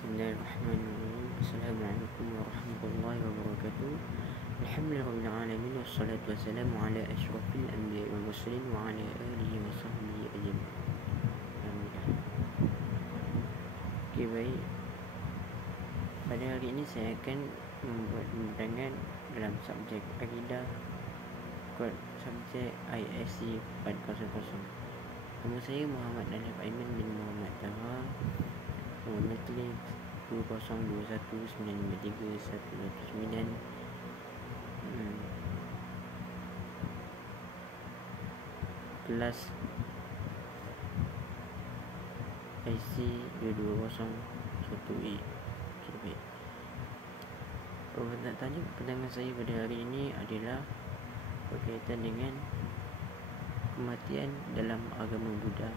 Bismillahirrahmanirrahim. Assalamualaikum warahmatullahi wabarakatuh. Alhamdulillahirabbil alamin wassalatu wassalamu ala asyrafil anbiya'i wal mursalin wa ala alihi wa sahbihi ajma'in. Amin. Okey, baik. Pada hari ini saya akan membuat pembimbingan dalam subjek akidah kod subjek ISC 400. Nama saya Muhammad Alif Aiman bin Muhammad Taha. Matrik 2021953109 kelas IC 220 1E. Pertanyaan tajuk pertanyaan saya pada hari ini adalah berkaitan dengan kematian dalam agama Buddha.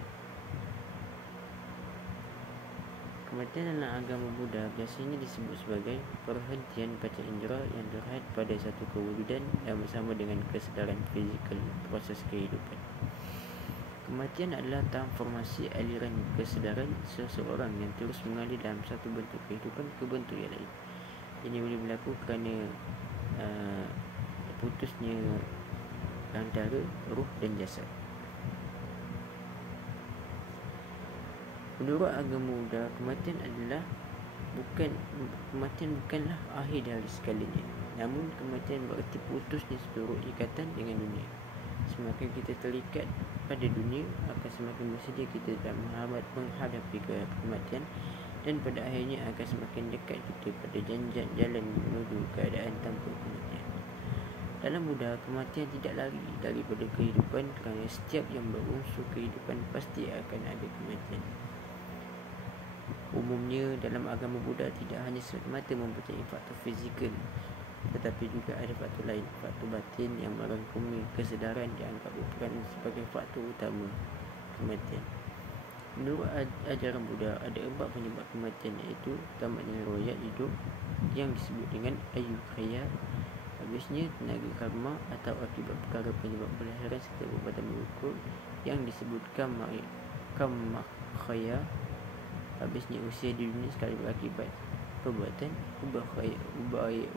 Kematian dalam agama Buddha biasanya disebut sebagai perhentian panca indera yang terhad pada satu kewujudan yang bersama dengan kesedaran fizikal proses kehidupan. Kematian adalah transformasi aliran kesedaran seseorang yang terus mengalir dalam satu bentuk kehidupan ke bentuk yang lain. Ini boleh berlaku kerana putusnya antara ruh dan jasad. Menurut agama Buddha, kematian bukanlah akhir dari segalanya. Namun kematian berarti putusnya seluruh ikatan dengan dunia. Semakin kita terikat pada dunia, akan semakin bersedia kita dalam menghadapi kematian, dan pada akhirnya akan semakin dekat kita pada jalan menuju keadaan tanpa kematian. Dalam Buddha, kematian tidak lari daripada kehidupan kerana setiap yang berunsur kehidupan pasti akan ada kematian. Umumnya dalam agama Buddha tidak hanya semata mempercayai faktor fizikal, tetapi juga ada faktor lain, faktor batin yang merangkumi kesedaran dianggap berperan sebagai faktor utama kematian. Menurut ajaran Buddha, ada 4 penyebab kematian, iaitu tamatnya royak hidup yang disebut dengan ayukaya, habisnya tenaga karma atau akibat perkara penyebab kelahiran serta perbuatan berhukum yang disebut kamakaya, habisnya usia di dunia sekali berakibat perbuatan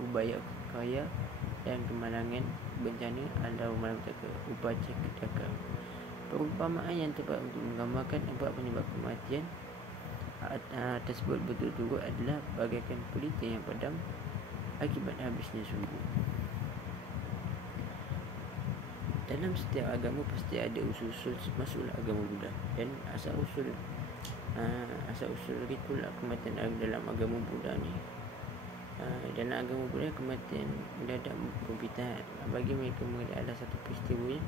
ubaya kaya dan kemalangan bencana atau malapetaka upacakitaka. Perumpamaan yang tepat untuk menggambarkan 4 penyebab kematian tersebut betul-betul adalah bagaikan pelita yang padam akibat habisnya sumbu. Dalam setiap agama pasti ada usul-usul masuk agama Buddha, dan asal-usul ritual kematian dalam agama Buddha ni. Dalam agama Buddha, kematian mendadak berpindah bagi mereka adalah satu peristiwa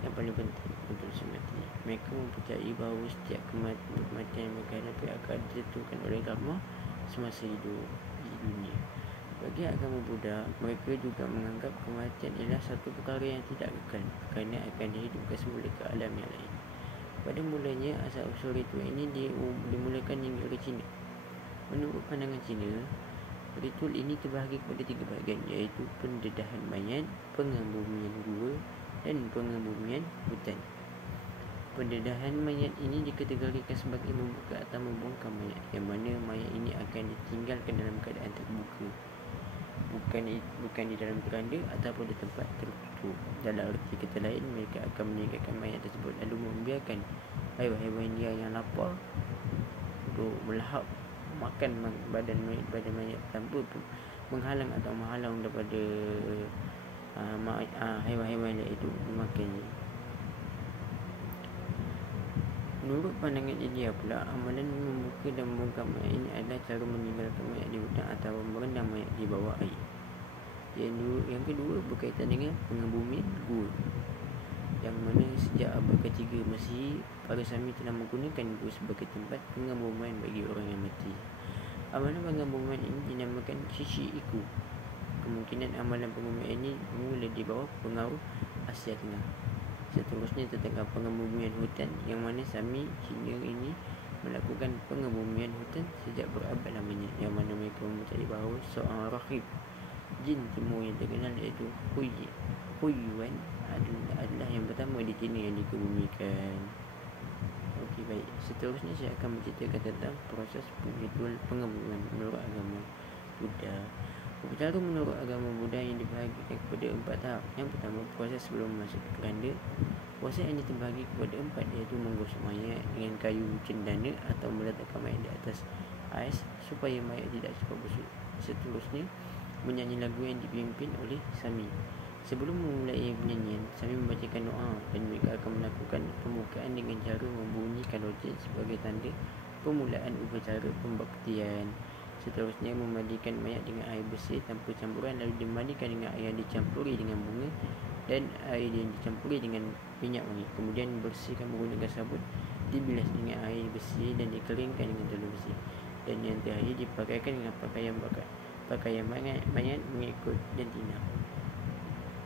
yang paling penting untuk semati. Mereka mempercayai bahawa setiap kematian mereka hadapi akan ditentukan oleh karma semasa hidup di dunia. Bagi agama Buddha, mereka juga menganggap kematian ialah satu perkara yang tidak kekal kerana akan dihidupkan semula ke alam yang lain. Pada mulanya, asal-usul ritual ini dimulakan hingga ke Cina. Menurut pandangan Cina, ritual ini terbahagi kepada 3 bahagian, iaitu pendedahan mayat, pengebumian gua dan pengebumian hutan. Pendedahan mayat ini dikategorikan sebagai membuka atau membongkar mayat, yang mana mayat ini akan ditinggalkan dalam keadaan terbuka, bukan di dalam keranda ataupun di tempat tertutup. Dalam arti kata lain, mereka akan meninggalkan mayat tersebut lalu membiarkan haiwan-haiwan liar yang lapar untuk melahap makan badan mayat tanpa menghalang atau menghalang daripada haiwan-haiwan liar itu memakannya. Menurut pandangan India pula, amalan membuka dan membongkar mayat ini adalah cara meninggalkan mayat di hutan atau merendam mayat di bawah air. Yang kedua berkaitan dengan pengebumian gua, yang mana sejak abad ke-3 Mesir, para Sami telah menggunakan gua sebagai tempat pengebumian bagi orang yang mati. Amalan pengebumian ini dinamakan Shishiku. Kemungkinan amalan pengebumian ini mula di bawah pengaruh Asia Tengah. Seterusnya tentang pengebumian hutan, yang mana Sami Cina ini melakukan pengebumian hutan sejak berabad lamanya, yang mana mereka mempercayai bahawa seorang rahib jin timur yang terkenal, iaitu Huiyuan adalah yang pertama di China yang dikebumikan. Okey. lebih baik. Seterusnya saya akan menceritakan tentang proses ritual pengemburan menurut agama Buddha. Upacara menurut agama Buddha yang dibahagikan kepada 4 tahap. Yang pertama, proses sebelum masuk ke keranda. Proses yang terbahagi kepada 4, iaitu menggosok mayat dengan kayu cendana atau meletakkan mayat di atas ais supaya mayat tidak cepat busuk. Seterusnya, menyanyi lagu yang dipimpin oleh Sami. Sebelum memulai penyanyian, Sami membacakan doa dan mereka akan melakukan pembukaan dengan cara membunyikan loceng sebagai tanda permulaan upacara pembaktian. Seterusnya, memandikan mayat dengan air bersih tanpa campuran, lalu dimandikan dengan air yang dicampuri dengan bunga dan air yang dicampuri dengan minyak wangi. Kemudian bersihkan menggunakan sabun, dibilas dengan air bersih dan dikeringkan dengan telur bersih. Dan yang terakhir, dipakaikan dengan pakaian mayat mengikut jantina.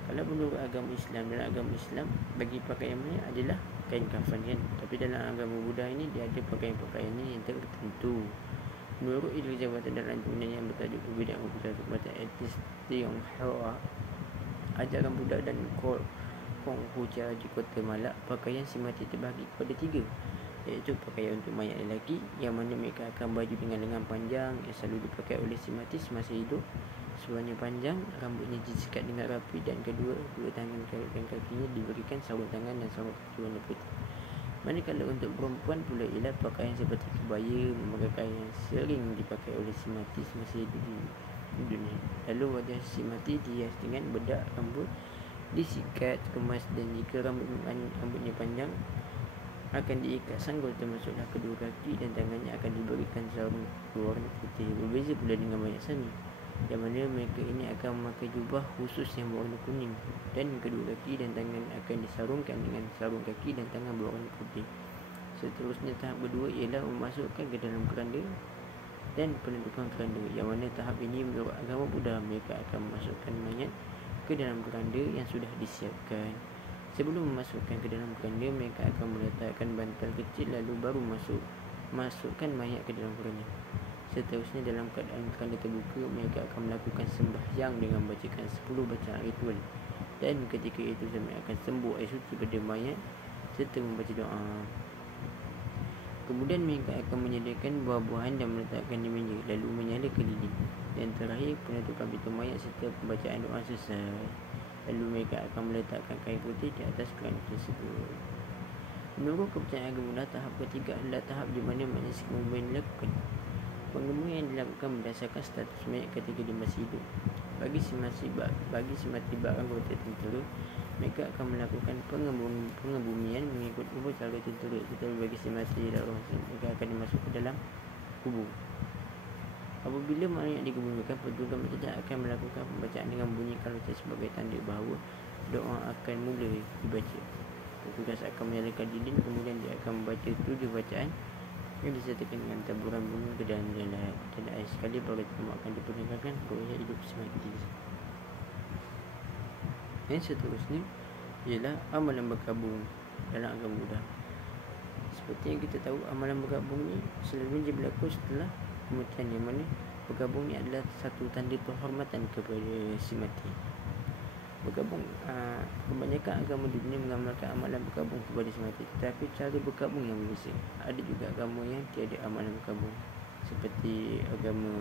Kalau menurut agama Islam, dalam agama Islam bagi pakaian mayat adalah kain kafan kan. Tapi dalam agama Buddha ini dia ada pakaian-pakaiannya yang tertentu. Menurut Idris Jabatan dalam tulisannya yang bertajuk Perbedaan Upacara Tempatan Etnis Tionghoa, ajaran Buddha dan Konghucu di Kota Malak, pakaian si mati terbahagi kepada 3, iaitu pakaian untuk mayat lelaki yang mana mereka akan baju dengan lengan panjang yang selalu dipakai oleh si mati semasa hidup, seluarnya panjang, rambutnya disikat dengan rapi, dan dua tangan dan kakinya diberikan sarung tangan dan sarung kaki warna putih. Manakala untuk perempuan pula ialah pakaian seperti kebaya, merupakan kain yang sering dipakai oleh si mati semasa hidup di dunia. Lalu wajah si mati dihias dengan bedak rambut disikat, kemas, dan jika rambutnya panjang akan diikat sanggul termasuklah kedua kaki, dan tangannya akan diberikan sarung berwarna putih. Berbeza pula dengan mayat Sami, yang mana mereka ini akan memakai jubah khusus yang berwarna kuning, dan kedua kaki dan tangan akan disarungkan dengan sarung kaki dan tangan berwarna putih. Seterusnya, tahap kedua ialah memasukkan ke dalam keranda dan penentukan keranda, yang mana tahap ini menurut agama Buddha mereka akan memasukkan mayat ke dalam keranda yang sudah disiapkan. Sebelum memasukkan ke dalam keranda, mereka akan meletakkan bantal kecil lalu baru masukkan mayat ke dalam keranda. Seterusnya, dalam keadaan keranda terbuka, mereka akan melakukan sembahyang dengan membacakan 10 bacaan ritual, dan ketika itu mereka akan sembuh air suci pada mayat serta membaca doa. Kemudian mereka akan menyediakan buah-buahan dan meletakkan di meja, lalu menyalakan lilin. Dan terakhir, penutupan pintu mayat serta pembacaan doa selesai. Lalu mereka akan meletakkan kain putih di atas keranda tersebut. Menurut kepercayaan agama Buddha, tahap ketiga adalah tahap di mana manusia kemudian dilakukan. Pengemburan yang dilakukan berdasarkan status mayat ketika dia masih hidup. Bagi si mati anggota tentera, mereka akan melakukan pengebumian mengikut upacara tentera. Tetapi bagi si mati dalam roh, mereka akan dimasuk ke dalam kubur. Apabila mayat dikebumikan, petugas masjid akan melakukan pembacaan dengan bunyikan loceng sebagai tanda bahawa doa akan mula dibaca. Petugas akan menyalakan lilin, kemudian dia akan membaca 7 bacaan yang disertakan dengan taburan bunga ke dalam jalan, dan air sekali baru kamu akan diperdengarkan rohnya hidup semati. Yang seterusnya ialah amalan berkabung dalam agama Buddha. Seperti yang kita tahu, amalan berkabung ni selalunya berlaku setelah kematian, yang mana berkabung ni adalah satu tanda penghormatan kepada si mati. Berkabung, kebanyakan agama di dunia mengamalkan amalan berkabung kepada si mati, tetapi cara berkabung yang berbeza. Ada juga agama yang tiada amalan berkabung, seperti agama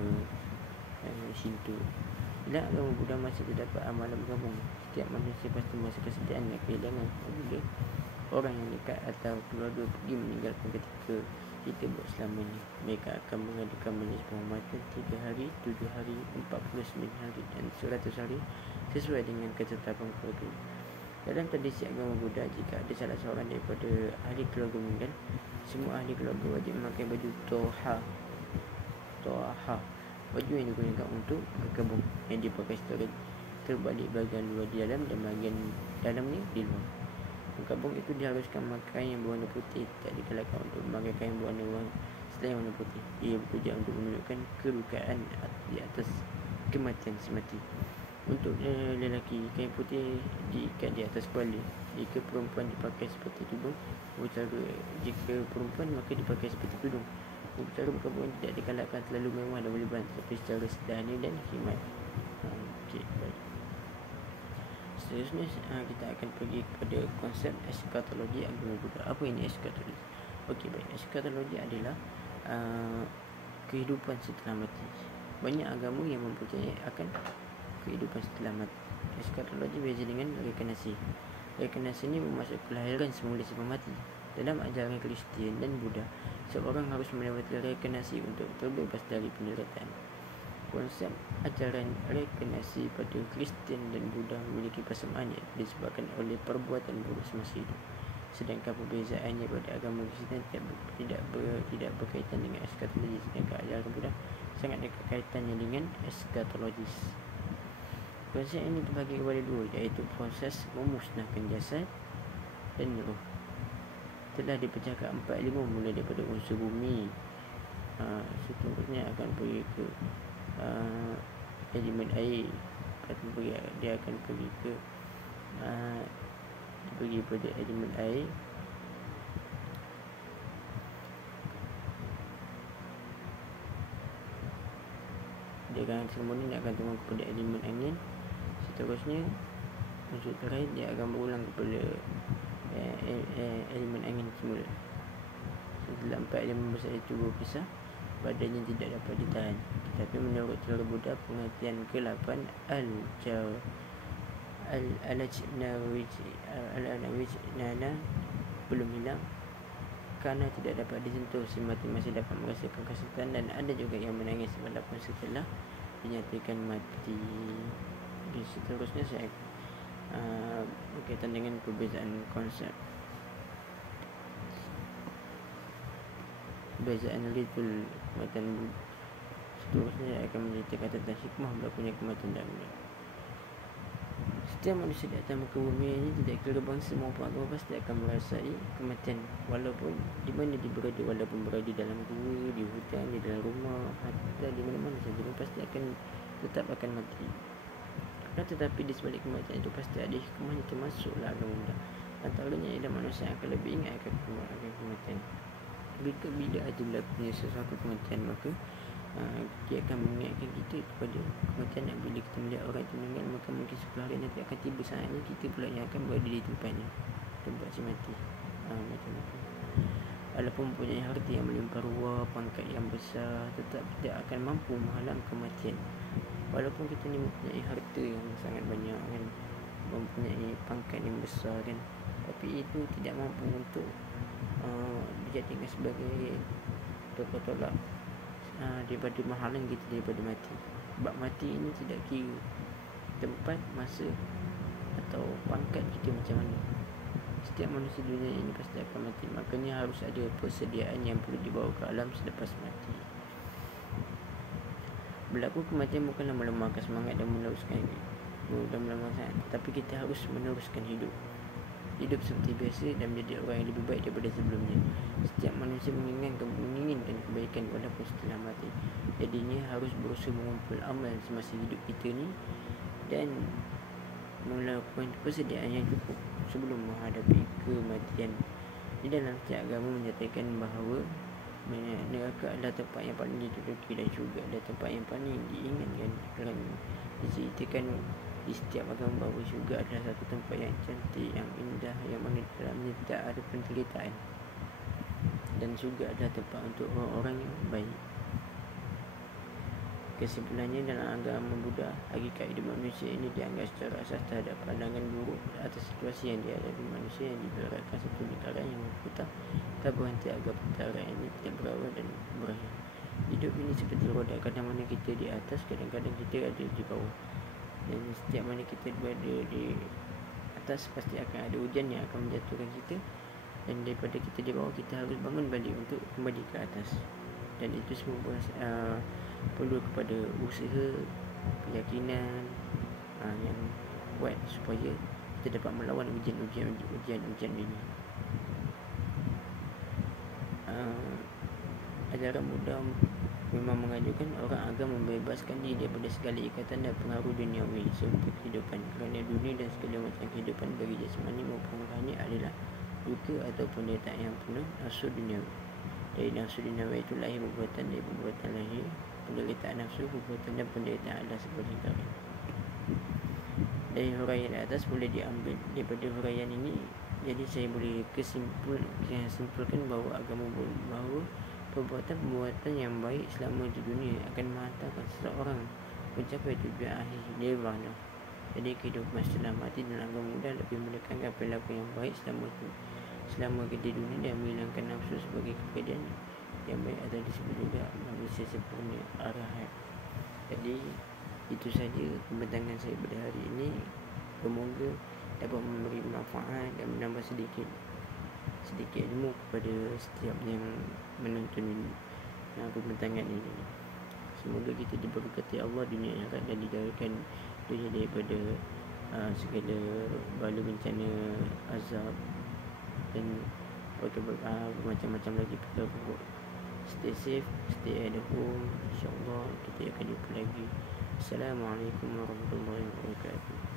Shinto. Dalam agama Buddha masih terdapat amalan berkabung. Setiap manusia pasti merasa kesedihan dan kehilangan apabila orang yang dekat atau keluarga pergi meninggalkan ketika kita buat selamanya. Mereka akan mengadakan majlis penghormatan 3 hari, 7 hari, 49 hari dan 100 hari sesuai dengan ketetapan keluarga. Dalam tradisi agama Buddha, jika ada salah seorang daripada ahli keluarga meninggal, semua ahli keluarga wajib memakai baju toha, baju yang digunakan untuk berkabung, yang dipakai secara terbalik, bahagian luar di dalam dan bahagian dalamnya di luar. Berkabung itu diharuskan memakai yang berwarna putih, tak digalakkan untuk memakai kain berwarna selain warna putih. Ia bekerja untuk menunjukkan kedukaan di atas kematian si mati. Untuk lelaki, kain putih diikat di atas kepala. Jika perempuan dipakai seperti tudung, jika perempuan maka dipakai seperti tudung. Upacara berkabung tidak digalakkan terlalu mewah dan berlebihan, tapi secara sederhana dan khidmat. Baik. Seterusnya kita akan pergi kepada konsep eskatologi agama Buddha. Apa ini eskatologi? Okey, baik. Eskatologi adalah kehidupan setelah mati. Banyak agama yang mempercayai akan kehidupan setelah mati. Eskatologi berbeza dengan reinkarnasi. Reinkarnasi ini bermaksud kelahiran semula sebelum mati. Dalam ajaran Kristian dan Buddha, seorang harus melewati reinkarnasi untuk terbebas dari penderitaan. Konsep ajaran reinkarnasi pada Kristian dan Buddha memiliki persamaan disebabkan oleh perbuatan buruk semasa hidup. Sedangkan perbezaannya pada agama Kristian tidak berkaitan dengan eskatologi, sedangkan ajaran Buddha sangat dekat kaitannya dengan eskatologis. Konsep ini terbagi kepada dua, iaitu proses memusnahkan jasad dan roh. Telah dipecahkan 4 ilmu mulai daripada unsur bumi, seterusnya akan pergi ke elemen air, dia akan pergi ke pergi pada elemen air, dia akan kemudian dia akan turun kepada elemen angin. Seterusnya unsur terakhir dia akan berulang kepada elemen angin semula. Setelah 4 elemen besar itu berpisah, badannya tidak dapat ditahan. Tetapi menurut cara Buddha, pengertian ke-8 al-Ajnawijnana belum hilang kerana tidak dapat disentuh. Si mati masih dapat merasakan kesulitan, dan ada juga yang menangis walaupun setelah dinyatakan mati. Seterusnya saya berkaitan dengan perbezaan konsep. Perbezaan litul kematian. Seterusnya saya akan menceritakan tentang hikmah berlakunya kematian dalam dunia. Setiap manusia di atas muka bumi ini, tidak kira bangsa maupun agama, pasti akan merasai kematian walaupun di mana dia berada, walaupun berada dalam gua, di hutan, di dalam rumah, atau di mana-mana saja, dia pasti tetap akan mati. Tetapi di sebalik kematian itu pasti ada hikmahnya, termasuklah agama Buddha. Antaranya ialah manusia akan lebih ingat akan kematian. Bila ada berlakunya sesuatu kematian, maka dia akan mengingatkan kita kepada kematian. Bila kita melihat orang itu meninggal, maka mungkin 10 hari nanti akan tiba saatnya kita pula yang akan berada di tempatnya, tempat si mati. Macam itu. Walaupun mempunyai harta yang melimpah ruah, pangkat yang besar, tetap tidak akan mampu menghalang kematian. Walaupun kita ni mempunyai harta yang sangat banyak kan, mempunyai pangkat yang besar kan, tapi itu tidak mampu untuk dijadikan sebagai tolak daripada menghalang kita daripada mati. Sebab mati ini tidak kira tempat, masa atau pangkat kita macam mana. Setiap manusia dunia ini pasti akan mati. Makanya harus ada persediaan yang perlu dibawa ke alam selepas mati. Berlaku kematian bukanlah melemahkan semangat dan meneruskan tetapi kita harus meneruskan hidup seperti biasa dan menjadi orang yang lebih baik daripada sebelumnya. Setiap manusia menginginkan kebaikan walaupun setelah mati. Jadinya harus berusaha mengumpul amal semasa hidup kita ni dan melakukan persediaan yang cukup sebelum menghadapi kematian. Di dalam setiap agama menyatakan bahawa neraka adalah tempat yang paling dituduki dan syurga adalah tempat yang paling diinginkan. Kerana diceritakan di setiap agama bahawa syurga adalah satu tempat yang cantik, yang indah, yang mana dalamnya tidak ada penderitaan, dan syurga adalah tempat untuk orang-orang yang baik. Kesimpulannya, dalam agama Buddha, hakikat hidup manusia ini dianggap secara asas terhadap pandangan buruk atas situasi yang dihadapi manusia yang diberatkan satu negara yang berputar tak berhenti agar putaran ini tidak berawal dan berakhir. Hidup ini seperti roda, kadang-kadang kita di atas, kadang-kadang kita ada di bawah. Dan setiap mana kita berada di atas, pasti akan ada hujan yang akan menjatuhkan kita, dan daripada kita di bawah, kita harus bangun balik untuk kembali ke atas. Dan itu semua perlu kepada usaha, keyakinan yang kuat supaya kita dapat melawan ujian ini. Ajaran Buddha memang mengajukan orang agar membebaskan diri daripada segala ikatan dan pengaruh duniawi seperti kehidupan, kerana dunia dan segala macam kehidupan bagi jasmani maupun rohani adalah duka atau penderitaan yang penuh nafsu duniawi. Dari nafsu duniawi itu lahir perbuatan, dari perbuatan lahir penderitaan nafsu, perbuatan dan penderitaan adalah sebuah lingkaran. Dari huraian atas boleh diambil, daripada huraian ini Jadi saya boleh simpulkan bahawa perbuatan yang baik selama di dunia akan menghantarkan seseorang mencapai tujuan akhir nirvana. Jadi kehidupan setelah mati dan agama Buddha lebih menekankan perilaku yang baik selama di dunia dan menghilangkan nafsu sebagai keadaan yang baik atau disebut juga manusia sempurna arahat. Jadi itu saja pembentangan saya pada hari ini. Semoga dapat memberi manfaat dan menambah sedikit ilmu kepada setiap yang menonton pembentangan ini. Semoga kita diberkati Allah dunia akhirat dan dijauhkan dunia daripada segala bala bencana, azab dan macam-macam lagi perkara buruk. Stay safe, stay at home. InsyaAllah kita akan jumpa lagi. Assalamualaikum warahmatullahi wabarakatuh.